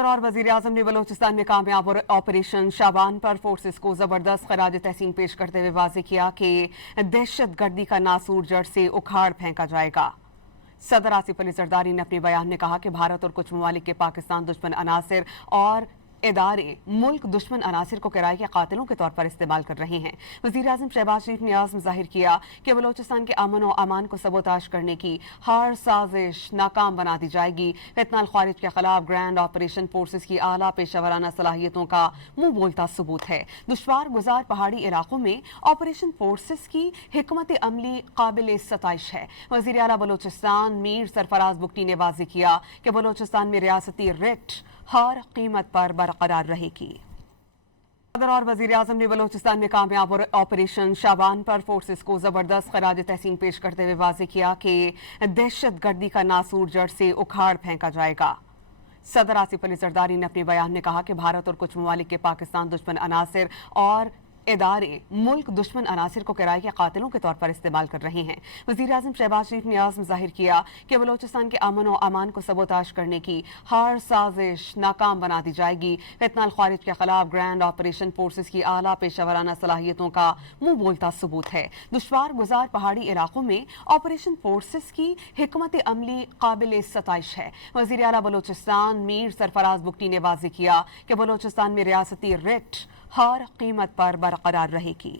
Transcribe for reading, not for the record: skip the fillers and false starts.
सदर और वज़ीर-ए-आज़म ने बलोचिस्तान में कामयाब ऑपरेशन शाबान पर फोर्सेस को जबरदस्त खराज तहसीन पेश करते हुए वाज़ेह किया कि दहशत गर्दी का नासूर जड़ से उखाड़ फेंका जाएगा। सदर आसिफ अली जरदारी ने अपने बयान में कहा कि भारत और कुछ ममालिक के पाकिस्तान दुश्मन अनासिर और इदारे मुल्क दुश्मन अनासिर को किराए के कातिलों के तौर पर इस्तेमाल कर रहे हैं। वज़ीर-ए-आज़म शहबाज शरीफ ने आज़म जाहिर किया कि बलोचिस्तान के अमन और अमान को सबोताश करने की हर साजिश नाकाम बना दी जाएगी। फितनाल ख़ारिज के खिलाफ ग्रैंड ऑपरेशन फोर्सेस की आला पेशावराना सलाहियतों का मुंह बोलता सबूत है। दुश्वार गुजार पहाड़ी इलाकों में ऑपरेशन फोर्सेस की हिकमत अमली काबिल सताइश है। वज़ीर आला बलोचिस्तान मीर सरफराज बुगटी ने वाज़ेह किया कि बलोचिस्तान में रियासती रिट हर कीमत पर बरकरार रहेगी। सदर और वज़ीर-ए-आज़म ने बलोचिस्तान में कामयाब ऑपरेशन शाबान पर फोर्सेस को जबरदस्त खराज तहसीन पेश करते हुए वाज़ेह किया कि दहशत गर्दी का नासूर जड़ से उखाड़ फेंका जाएगा। सदर आसिफ अली जरदारी ने अपने बयान में कहा कि भारत और कुछ ममालिक के पाकिस्तान दुश्मन अनासिर और इदारे मुल्क दुश्मन अनासिर को किराए के कातिलों के तौर पर इस्तेमाल कर रहे हैं। वज़ीर-ए-आज़म शहबाज शरीफ ने आज़म जाहिर किया कि बलोचिस्तान के अमन और अमान को सबोताश करने की हर साजिश नाकाम बना दी जाएगी। फितनाल ख़ारिज के खिलाफ ग्रैंड ऑपरेशन फोर्सेस की आला पेशावराना सलाहियतों का मुंह बोलता सबूत है। दुश्वार गुजार पहाड़ी इलाकों में ऑपरेशन फोर्सेस की हिकमत अमली काबिल सताइश है। वज़ीर आला बलोचिस्तान मीर सरफराज बुगटी ने वाज़ेह किया कि बलोचिस्तान में रियासती रिट हर कीमत पर बरकरार रहेगी।